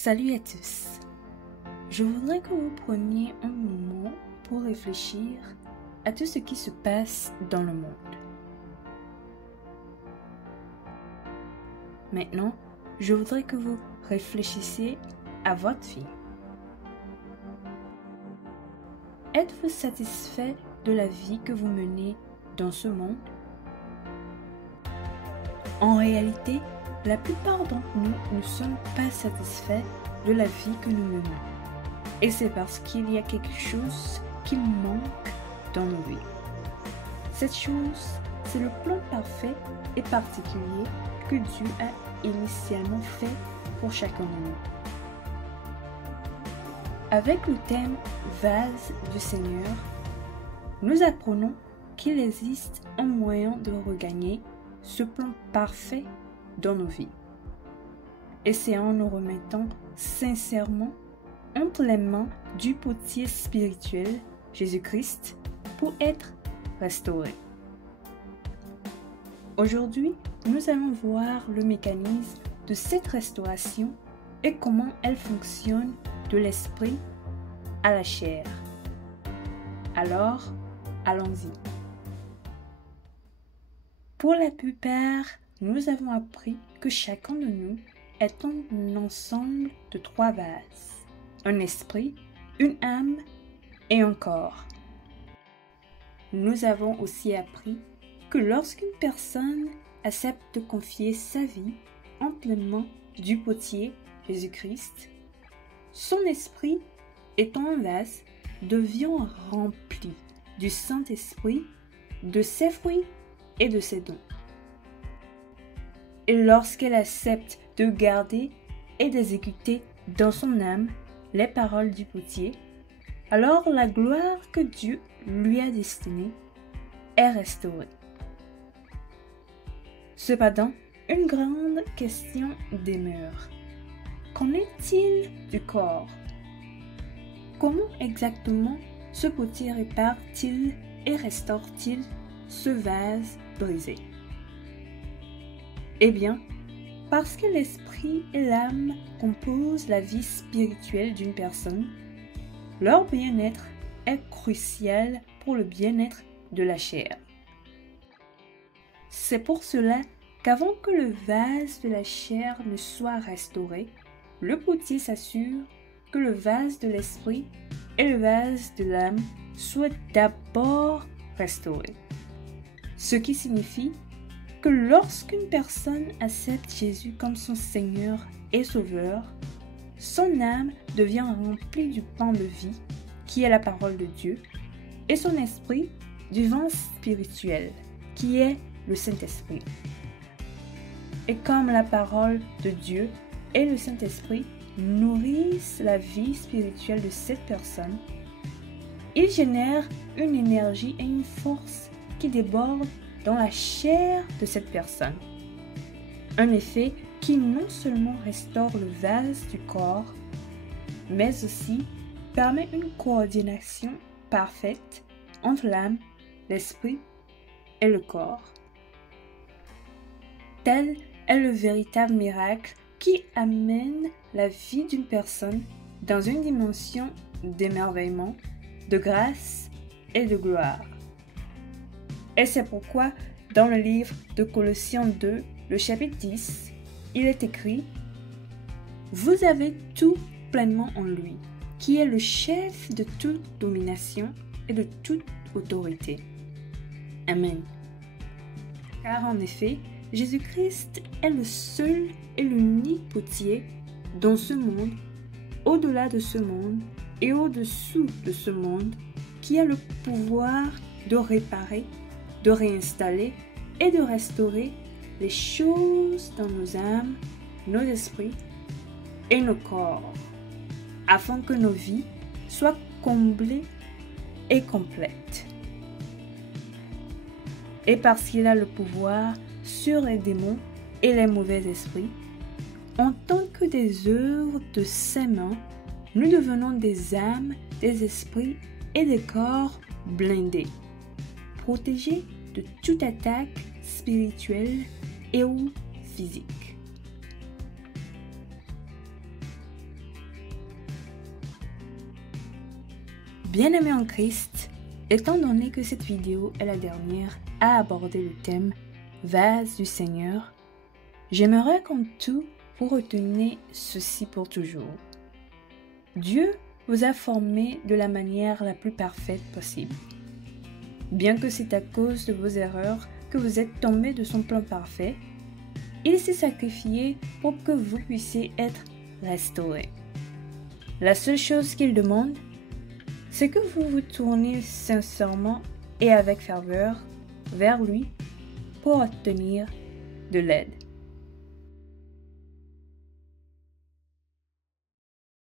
Salut à tous. Je voudrais que vous preniez un moment pour réfléchir à tout ce qui se passe dans le monde. Maintenant, je voudrais que vous réfléchissiez à votre vie. Êtes-vous satisfait de la vie que vous menez dans ce monde? En réalité, la plupart d'entre nous ne sommes pas satisfaits de la vie que nous menons. Et c'est parce qu'il y a quelque chose qui manque dans nos vies. Cette chose, c'est le plan parfait et particulier que Dieu a initialement fait pour chacun de nous. Avec le thème « Vase du Seigneur », nous apprenons qu'il existe un moyen de regagner ce plan parfait dans nos vies. Et c'est en nous remettant sincèrement entre les mains du potier spirituel, Jésus-Christ, pour être restaurés. Aujourd'hui, nous allons voir le mécanisme de cette restauration et comment elle fonctionne de l'esprit à la chair. Alors, allons-y. Pour la plupart, nous avons appris que chacun de nous est un ensemble de 3 vases, un esprit, une âme et un corps. Nous avons aussi appris que lorsqu'une personne accepte de confier sa vie entre les mains du potier, Jésus-Christ, son esprit, étant un vase, devient rempli du Saint-Esprit, de ses fruits et de ses dons. Et lorsqu'elle accepte de garder et d'exécuter dans son âme les paroles du potier, alors la gloire que Dieu lui a destinée est restaurée. Cependant, une grande question demeure. Qu'en est-il du corps? Comment exactement ce potier répare-t-il et restaure-t-il ce vase brisé? Eh bien, parce que l'esprit et l'âme composent la vie spirituelle d'une personne, leur bien-être est crucial pour le bien-être de la chair. C'est pour cela qu'avant que le vase de la chair ne soit restauré, le potier s'assure que le vase de l'esprit et le vase de l'âme soient d'abord restaurés. Ce qui signifie que lorsqu'une personne accepte Jésus comme son Seigneur et Sauveur, son âme devient remplie du pain de vie, qui est la parole de Dieu, et son esprit du vin spirituel, qui est le Saint-Esprit. Et comme la parole de Dieu et le Saint-Esprit nourrissent la vie spirituelle de cette personne, ils génèrent une énergie et une force qui débordent dans la chair de cette personne. Un effet qui non seulement restaure le vase du corps, mais aussi permet une coordination parfaite entre l'âme, l'esprit et le corps. Tel est le véritable miracle qui amène la vie d'une personne dans une dimension d'émerveillement, de grâce et de gloire. Et c'est pourquoi, dans le livre de Colossiens 2, le chapitre 10, il est écrit « Vous avez tout pleinement en lui, qui est le chef de toute domination et de toute autorité. » Amen. Car en effet, Jésus-Christ est le seul et l'unique potier dans ce monde, au-delà de ce monde et au-dessous de ce monde, qui a le pouvoir de réparer, de réinstaller et de restaurer les choses dans nos âmes, nos esprits et nos corps, afin que nos vies soient comblées et complètes. Et parce qu'il a le pouvoir sur les démons et les mauvais esprits, en tant que des œuvres de ses mains, nous devenons des âmes, des esprits et des corps blindés, protégés de toute attaque spirituelle et ou physique. Bien-aimés en Christ, étant donné que cette vidéo est la dernière à aborder le thème « Vase du Seigneur », j'aimerais qu'en tout, vous reteniez ceci pour toujours. Dieu vous a formé de la manière la plus parfaite possible. Bien que c'est à cause de vos erreurs que vous êtes tombés de son plan parfait, il s'est sacrifié pour que vous puissiez être restaurés. La seule chose qu'il demande, c'est que vous vous tourniez sincèrement et avec ferveur vers lui pour obtenir de l'aide.